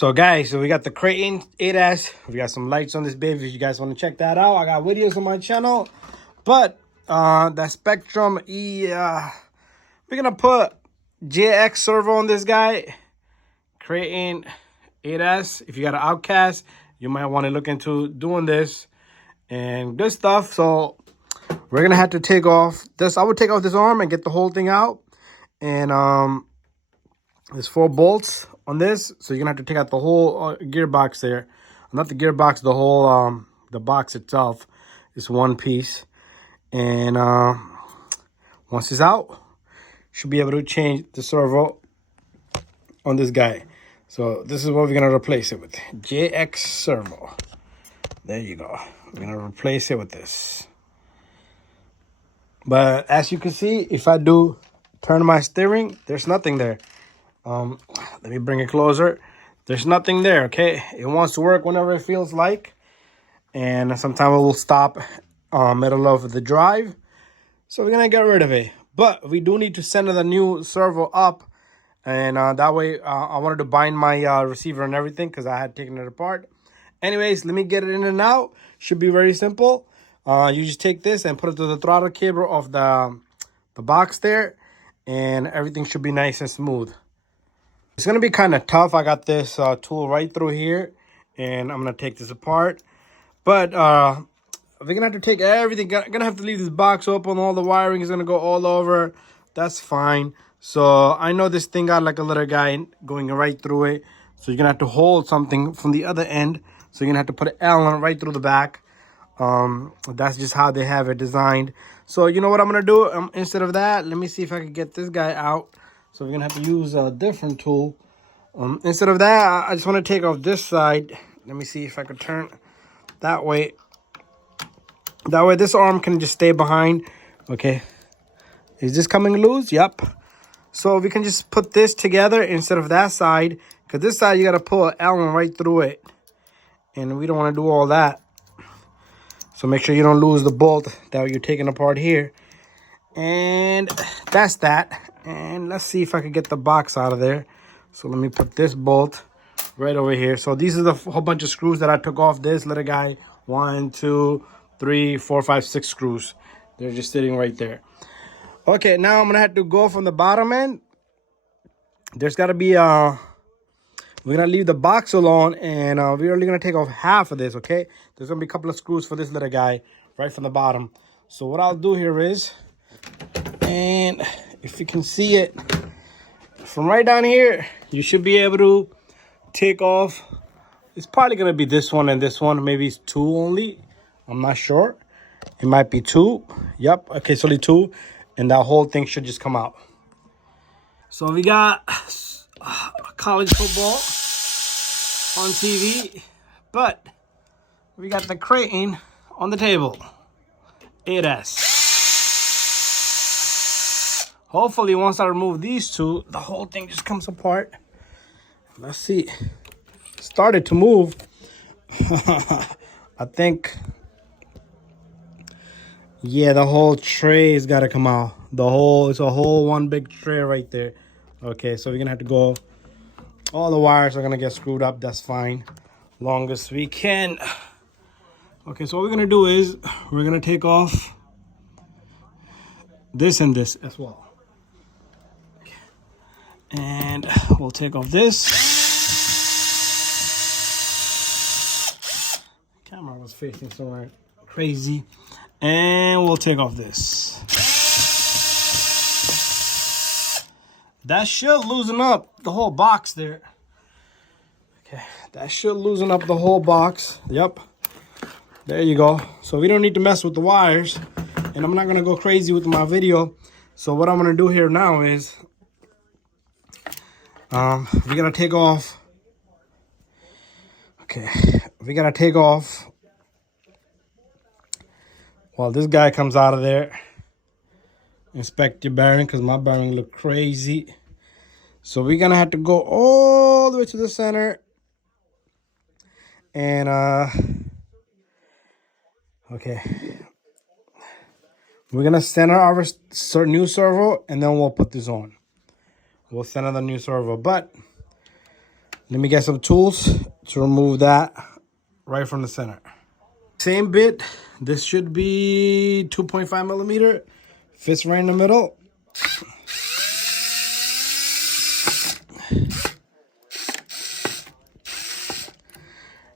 So guys, we got the Kraton 8S. We got some lights on this baby. If you guys want to check that out, I got videos on my channel. But that Spectrum we're gonna put JX servo on this guy, Kraton 8S. If you got an Outcast, you might want to look into doing this and good stuff. So we're gonna have to take off this. I would take off this arm and get the whole thing out. And there's 4 bolts on this, so you're gonna have to take out the whole gearbox there. Not the gearbox, the whole the box itself is one piece. And once it's out, should be able to change the servo on this guy. So this is what we're gonna replace it with. JX servo. There you go. We're gonna replace it with this. But as you can see, if I do turn my steering, there's nothing there. Let me bring it closer. There's nothing there, okay? It wants to work whenever it feels like. And sometimes it will stop middle of the drive. So we're going to get rid of it. But we do need to send the new servo up. And that way, I wanted to bind my receiver and everything because I had taken it apart. Anyways, let me get it in and out. Should be very simple. You just take this and put it to the throttle cable of the box there. And everything should be nice and smooth. It's going to be kind of tough. I got this tool right through here, and I'm going to take this apart. But we're going to have to take everything. Going to have to leave this box open. All the wiring is going to go all over. That's fine. So I know this thing got like a little guy going right through it. So you're going to have to hold something from the other end. So you're going to have to put an Allen right through the back. That's just how they have it designed. So you know what I'm going to do? Instead of that, let me see if I can get this guy out. So we're going to have to use a different tool. Instead of that, I just want to take off this side. Let me see if I could turn that way. That way this arm can just stay behind. Okay. Is this coming loose? Yep. So we can just put this together instead of that side. Because this side, you got to pull an Allen right through it. And we don't want to do all that. So make sure you don't lose the bolt that you're taking apart here. And that's that. And let's see if I can get the box out of there. So let me put this bolt right over here. So these are the whole bunch of screws that I took off this little guy. 1, 2, 3, 4, 5, 6 screws. They're just sitting right there. Okay, now I'm gonna have to go from the bottom end. There's gotta be we're gonna leave the box alone, and we're only gonna take off half of this. Okay, there's gonna be a couple of screws for this little guy right from the bottom. So what I'll do here is, and if you can see it from right down here, you should be able to take off. It's probably going to be this one and this one. Maybe it's 2 only. I'm not sure. It might be 2. Yep. Okay, it's only 2. And that whole thing should just come out. So we got college football on TV. But we got the Kraton on the table. 8S. Hopefully, once I remove these 2, the whole thing just comes apart. Let's see. Started to move. I think. Yeah, the whole tray's got to come out. It's a whole one big tray right there. Okay, so we're going to have to go. All the wires are going to get screwed up. That's fine. Longest we can. Okay, so what we're going to do is we're going to take off this and this as well. And we'll take off this. Camera was facing somewhere crazy. And we'll take off this. That should loosen up the whole box there. Okay, that should loosen up the whole box. Yep. There you go. So we don't need to mess with the wires. And I'm not going to go crazy with my video. So what I'm going to do here now is we gotta take off. Okay, we gotta take off while this guy comes out of there. Inspect your bearing because my bearing look crazy. So we're gonna have to go all the way to the center. And okay, we're gonna center our new servo and then we'll put this on. We'll send out the new servo, but Let me get some tools to remove that right from the center. Same bit. This should be 2.5 millimeter. Fits right in the middle.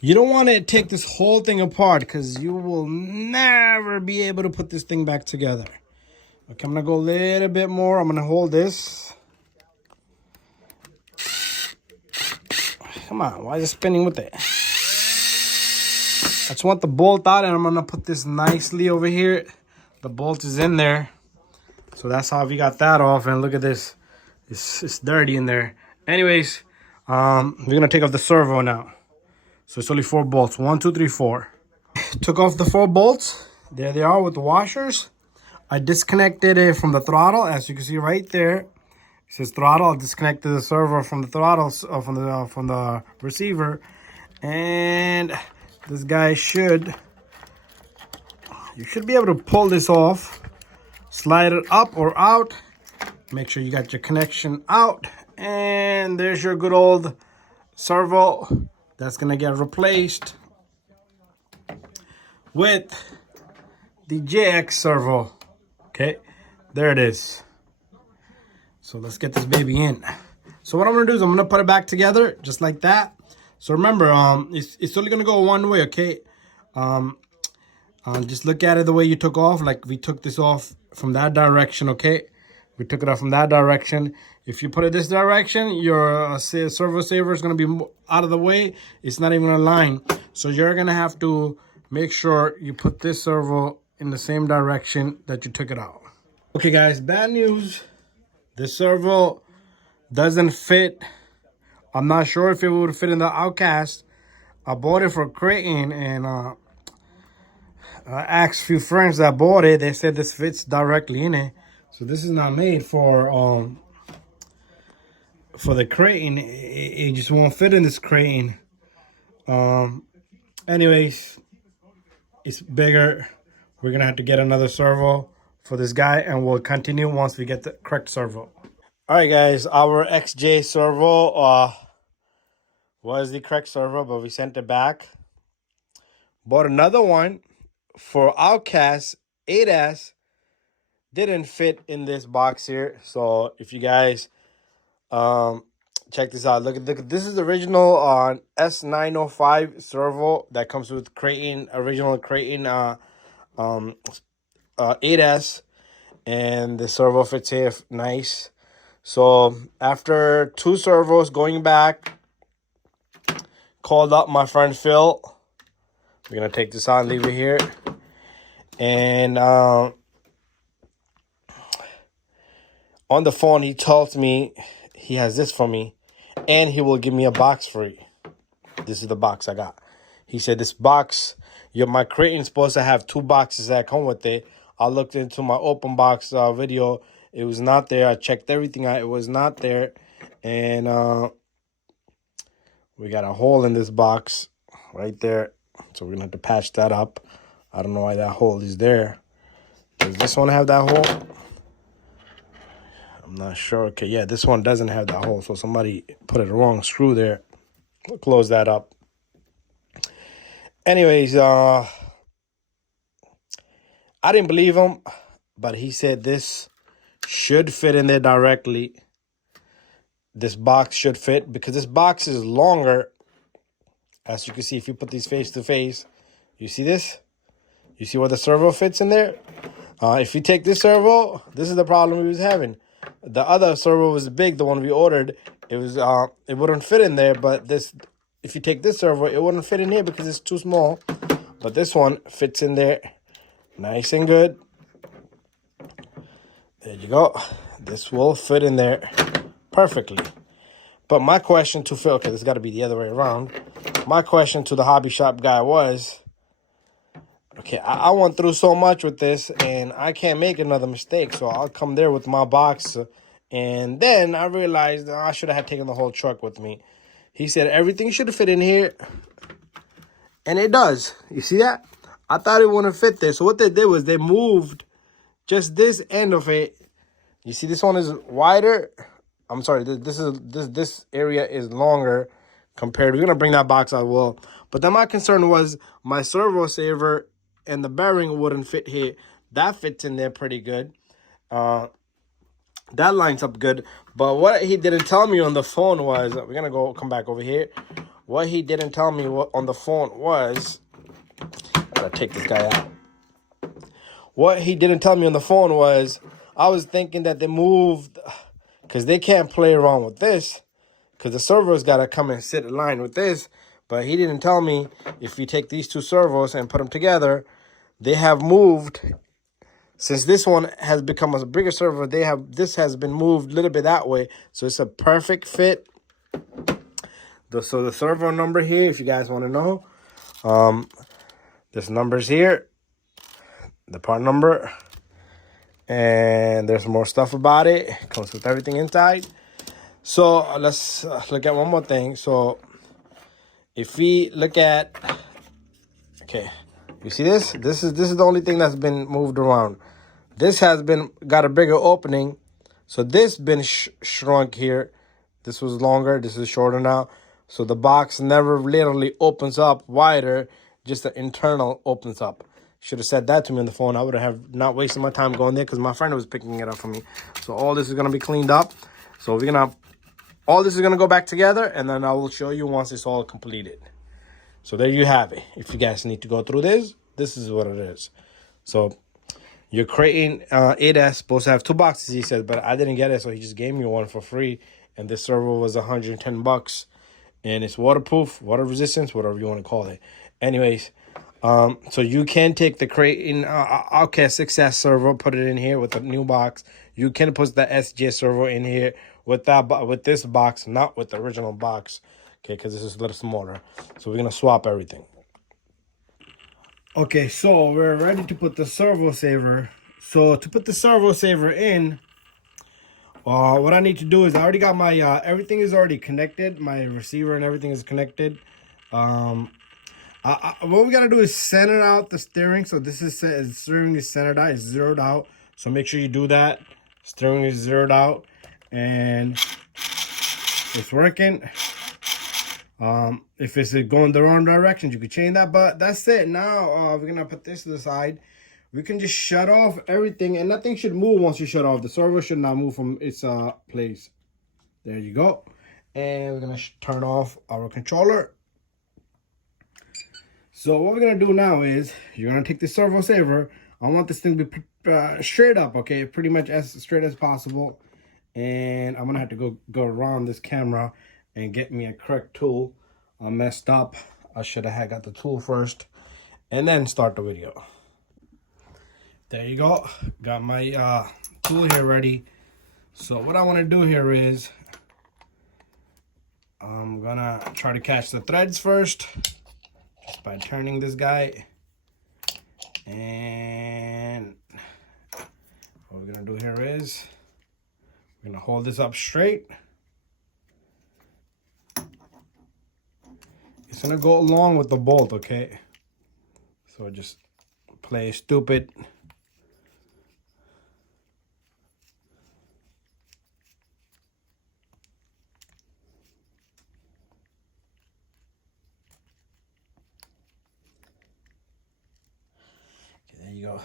You don't want to take this whole thing apart because you will never be able to put this thing back together. Okay, I'm going to go a little bit more. I'm going to hold this. Come on, why is it spinning with it? I just want the bolt out, and I'm going to put this nicely over here. The bolt is in there. So that's how we got that off. And look at this. It's dirty in there. Anyways, we're going to take off the servo now. So it's only 4 bolts. 1, 2, 3, 4. Took off the 4 bolts. There they are with the washers. I disconnected it from the throttle, as you can see right there. It says throttle. I disconnected the servo from the throttle, from the receiver, and this guy you should be able to pull this off, slide it up or out. Make sure you got your connection out, and there's your good old servo that's gonna get replaced with the JX servo. Okay, there it is. So let's get this baby in. So what I'm gonna do is I'm gonna put it back together just like that. So remember, it's only gonna go one way, okay? Just look at it the way you took off. Like we took this off from that direction, okay? We took it off from that direction. If you put it this direction, your servo saver is gonna be out of the way. It's not even aligned. So you're gonna have to make sure you put this servo in the same direction that you took it out. Okay guys, bad news. The servo doesn't fit. I'm not sure if it would fit in the Outcast. I bought it for Kraton, and I asked a few friends that bought it. They said this fits directly in it. So this is not made for the Kraton. It just won't fit in this Kraton. Anyways, it's bigger. We're gonna have to get another servo for this guy, and we'll continue once we get the correct servo. All right, guys, our XJ servo was the correct servo, but we sent it back. Bought another one for Outcast 8S. Didn't fit in this box here. So if you guys check this out, look at this is the original S905 servo that comes with Kraton, original Kraton 8S, and the servo fits here nice. So after 2 servos going back, called up my friend Phil. We're gonna take this out and leave it here. And on the phone, he told me he has this for me, and he will give me a box free. This is the box I got. He said this box, my Kraton's supposed to have 2 boxes that come with it. I looked into my open box video. It was not there. I checked everything out. It was not there. And we got a hole in this box right there. So we're going to have to patch that up. I don't know why that hole is there. Does this one have that hole? I'm not sure. Okay, yeah, this one doesn't have that hole. So somebody put a wrong screw there. We'll close that up. Anyways, I didn't believe him, but he said this should fit in there directly. This box should fit because this box is longer. As you can see, if you put these face to face, you see this? You see where the servo fits in there? If you take this servo, this is the problem we was having. The other servo was big, the one we ordered. It wouldn't fit in there, but this, if you take this servo, it wouldn't fit in here because it's too small. But this one fits in there nice and good. There you go. This will fit in there perfectly. But my question to Phil, okay, this got to be the other way around. My question to the hobby shop guy was, okay, I went through so much with this, and I can't make another mistake. So I'll come there with my box. And then I realized I should have had taken the whole truck with me. He said everything should have fit in here. And it does. You see that? I thought it wouldn't fit there. So what they did was they moved just this end of it. You see this one is wider. I'm sorry, this area is longer compared. We're gonna bring that box out well. But then my concern was my servo saver and the bearing wouldn't fit here. That fits in there pretty good. That lines up good. But what he didn't tell me on the phone was, we're gonna come back over here. What he didn't tell me on the phone was, I gotta take this guy out. What he didn't tell me on the phone was, I was thinking that they moved, because they can't play around with this, because the servo's got to come and sit in line with this. But he didn't tell me if you take these two servos and put them together, they have moved. Since this one has become a bigger servo, this has been moved a little bit that way. So it's a perfect fit. So the servo number here, if you guys want to know, this number's here, the part number. And there's more stuff about it. It comes with everything inside. So let's look at one more thing. So if we look at, okay, you see this? This is the only thing that's been moved around. This has got a bigger opening. So this been shrunk here. This was longer. This is shorter now. So the box never literally opens up wider. Just the internal opens up. Should have said that to me on the phone. I would have not wasted my time going there because my friend was picking it up for me. So all this is going to be cleaned up. So all this is going to go back together, and then I will show you once it's all completed. So there you have it. If you guys need to go through this is what it is. So your Kraton 8S supposed to have 2 boxes, he said, but I didn't get it, so he just gave me one for free. And this servo was $110. And it's waterproof, water resistance, whatever you want to call it. Anyways, so you can take the Kraton Outcast 6S servo, put it in here with the new box. You can put the SJ servo in here with this box, not with the original box, okay? Because this is a little smaller. So we're gonna swap everything. Okay, so we're ready to put the servo saver. So to put the servo saver in, what I need to do is I already got my everything is already connected. My receiver and everything is connected. What we gotta do is center out the steering. So this is steering is centered out, it's zeroed out. So make sure you do that. Steering is zeroed out, and it's working. If it's going the wrong direction, you could change that. But that's it. Now we're gonna put this to the side. We can just shut off everything, and nothing should move once you shut off. The servo should not move from its place. There you go. And we're gonna turn off our controller. So what we're gonna do now is you're gonna take the servo saver. I want this thing to be straight up, okay, pretty much as straight as possible. And I'm gonna have to go around this camera and get me a correct tool. I messed up. I should have got the tool first and then start the video. There you go. Got my tool here ready. So what I want to do here is I'm gonna try to catch the threads first, just by turning this guy. And what we're gonna do here is we're gonna hold this up straight. It's gonna go along with the bolt, okay? So just play stupid. There you go.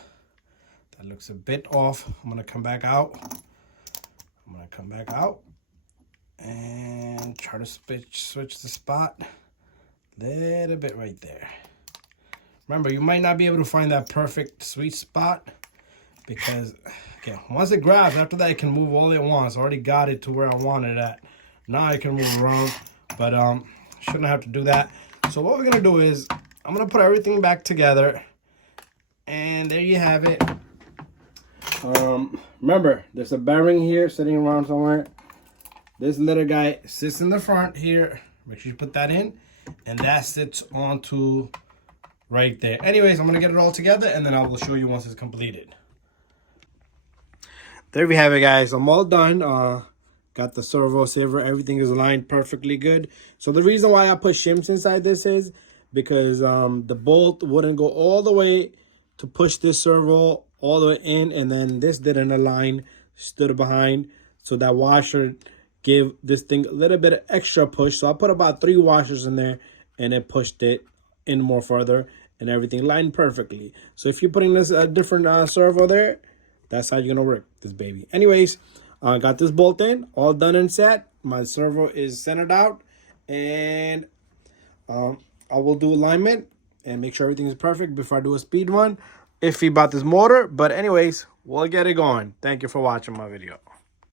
That looks a bit off. I'm gonna come back out. And try to switch the spot. Little bit right there. Remember, you might not be able to find that perfect sweet spot because, okay, once it grabs, after that it can move all it wants. I already got it to where I wanted it at. Now I can move around, but shouldn't have to do that. So what we're gonna do is I'm gonna put everything back together. And there you have it. Remember, there's a bearing here sitting around somewhere. This little guy sits in the front here. Make sure you put that in. And that sits onto right there. Anyways, I'm going to get it all together, and then I will show you once it's completed. There we have it, guys. I'm all done. Got the servo saver. Everything is aligned perfectly good. So the reason why I put shims inside this is because the bolt wouldn't go all the way to push this servo all the way in, and then this didn't align, stood behind, so that washer give this thing a little bit of extra push. So I put about 3 washers in there, and it pushed it in more further, and everything lined perfectly. So if you're putting this different servo there, that's how you're gonna work this baby. Anyways, I got this bolt in, all done and set. My servo is centered out, and I will do alignment and make sure everything is perfect before I do a speed run. Iffy about this motor, but anyways, we'll get it going. Thank you for watching my video.